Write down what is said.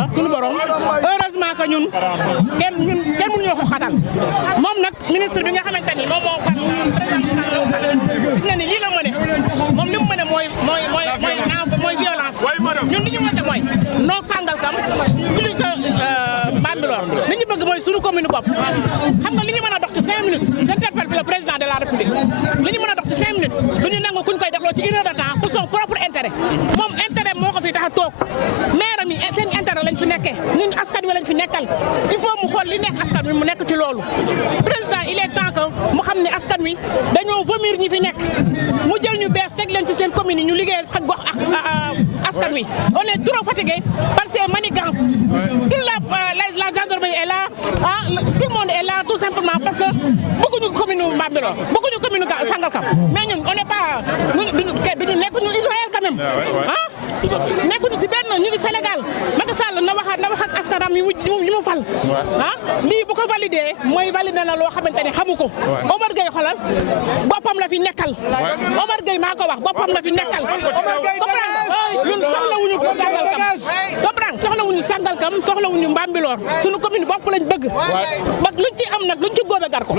yàlla suñu borom heureusement que ñun kenn mënuñoo ko xatal moom nag ministre bi nga xamante ni moom moo far président gis na ni lii la mëne moom li mu mëne mooy violence ñun li ñu woote mooy non Sangalkam plus que Bambilor li ñu bëgg mooy suñu commune bopp xam nga li ñu mën a dox ci 5 minutes j'interpelle le président de la République li ñu mën a dox ci 5 minutes du ñu nangu kuñ koy defloo ci 1 heure de temps pour son propre intérêt moom intérêt moo ko fi tax a toog maire mi seen intérêt lañ fi nekkee ñun askan wi lañ fi nekkal il faut mu xool li neex askan wi mu nekk ci loolu président il est temps que mu xam ne askan wi dañoo vomir ñi fi nekk mu jël ñu bees teg leen ci seen commune yi ñu liggéey ak gox ak askan wi on est trop fatigué par ces manigances toute la gendarmerie est là tout le monde est là tout simplement parce que bëgguñu commune Bambilor bëgguñu commune Sangalkam mais ñun on n'est pas duñu nekkuñu Israël quand même nekkuñu si benn ñu ngi Sénégal Macky Sall na wax ak askanam yi mu fal lii bu ko validé mooy validé na loo xamante ne xamu ko Omar Gueye xolal boppam la fi nekkal Omar Gueye maa ko wax boppam la fi nekkal ñun soxlawuñu ko soxlawuñu Sangalkam soxlawuñu Bambilor suñu commune bopp lañ bëgg luñ ci am nag luñ ci góobe gar ko